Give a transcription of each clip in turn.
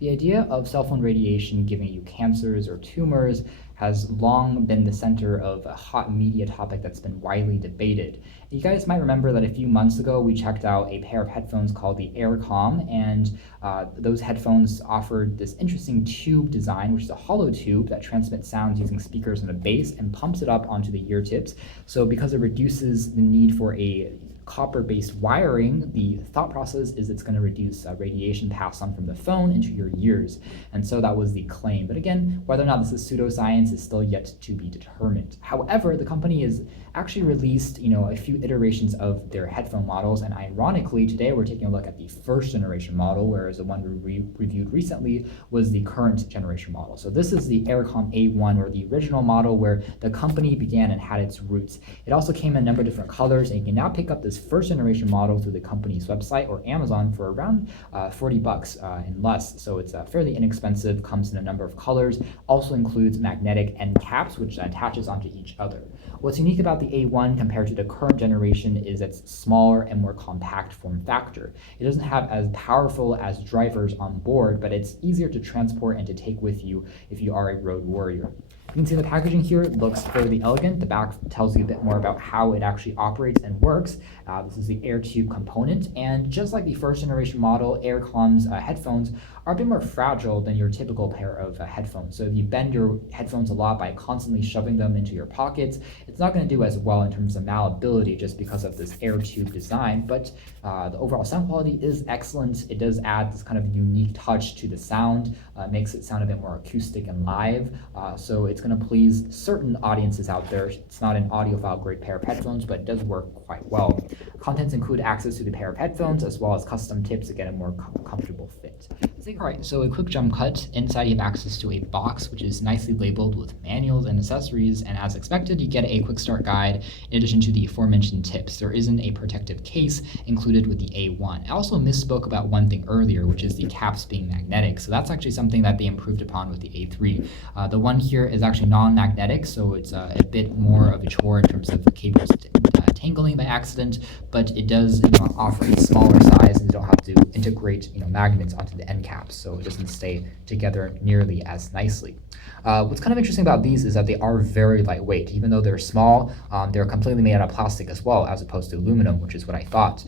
The idea of cell phone radiation giving you cancers or tumors has long been the center of a hot media topic that's been widely debated. You guys might remember that a few months ago we checked out a pair of headphones called the Aircom, and those headphones offered this interesting tube design, which is a hollow tube that transmits sounds using speakers and a bass and pumps it up onto the ear tips. So because it reduces the need for a copper-based wiring, the thought process is it's going to reduce radiation passed on from the phone into your ears. And so that was the claim. But again, whether or not this is pseudoscience is still yet to be determined. However, the company has actually released, a few iterations of their headphone models, and ironically, today we're taking a look at the first generation model, whereas the one we reviewed recently was the current generation model. So this is the Aircom A1, or the original model where the company began and had its roots. It also came in a number of different colors, and you can now pick up this first generation model through the company's website or Amazon for around $40 and less. So it's fairly inexpensive, comes in a number of colors, also includes magnetic end caps, which attaches onto each other. What's unique about the A1 compared to the current generation is its smaller and more compact form factor. It doesn't have as powerful as drivers on board, but it's easier to transport and to take with you if you are a road warrior. You can see the packaging here looks fairly elegant. The back tells you a bit more about how it actually operates and works. This is the Airtube component, and just like the first generation model, Aircom's headphones are a bit more fragile than your typical pair of headphones. So if you bend your headphones a lot by constantly shoving them into your pockets, it's not going to do as well in terms of malleability just because of this Airtube design, but the overall sound quality is excellent. It does add this kind of unique touch to the sound, makes it sound a bit more acoustic and live, so it's going to please certain audiences out there. It's not an audiophile grade pair of headphones, but it does work quite well. Contents include access to the pair of headphones as well as custom tips to get a more comfortable fit. Alright, so a quick jump cut. Inside you have access to a box which is nicely labeled with manuals and accessories, and as expected you get a quick start guide in addition to the aforementioned tips. There isn't a protective case included with the A1. I also misspoke about one thing earlier, which is the caps being magnetic. So that's actually something that they improved upon with the A3. The one here is actually non-magnetic, so it's a bit more of a chore in terms of the cables tangling by accident, but it does offer a smaller size, and you don't have to integrate magnets onto the end caps, so it doesn't stay together nearly as nicely. What's kind of interesting about these is that they are very lightweight. Even though they're small, they're completely made out of plastic as well, as opposed to aluminum, which is what I thought.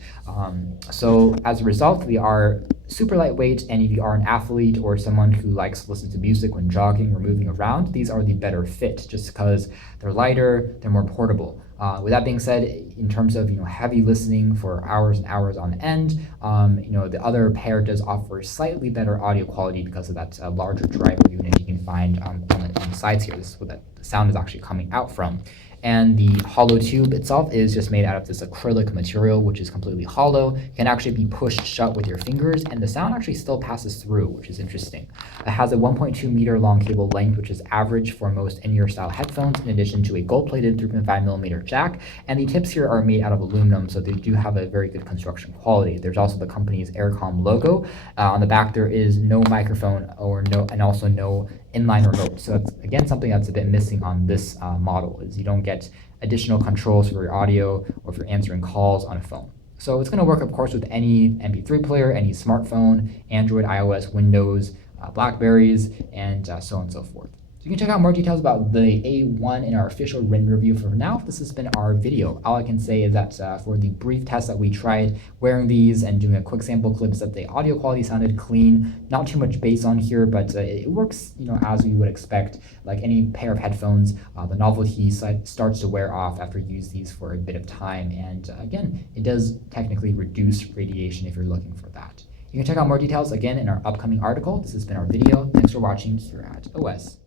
So as a result, they are super lightweight, and if you are an athlete or someone who likes to listen to music when jogging or moving around, these are the better fit just because they're lighter, they're more portable. With that being said, in terms of heavy listening for hours and hours on end, the other pair does offer slightly better audio quality because of that larger driver unit you can find on the sides here. This is where the sound is actually coming out from. And the hollow tube itself is just made out of this acrylic material, which is completely hollow, can actually be pushed shut with your fingers, and the sound actually still passes through, which is interesting. It has a 1.2 meter long cable length, which is average for most in-ear style headphones, in addition to a gold-plated 3.5mm jack, and the tips here are made out of aluminum, so they do have a very good construction quality. There's also the company's Aircom logo. On the back there is no microphone and also no inline remote. So that's again something that's a bit missing on this model, is you don't get additional controls for your audio or if you're answering calls on a phone. So it's going to work, of course, with any MP3 player, any smartphone, Android, iOS, Windows, Blackberries, and so on and so forth. So you can check out more details about the A1 in our official written review. For now, this has been our video. All I can say is that for the brief test that we tried wearing these and doing a quick sample clips, that the audio quality sounded clean. Not too much bass on here, but it works as we would expect. Like any pair of headphones, the novelty starts to wear off after you use these for a bit of time. And again, it does technically reduce radiation if you're looking for that. You can check out more details again in our upcoming article. This has been our video. Thanks for watching here at OS.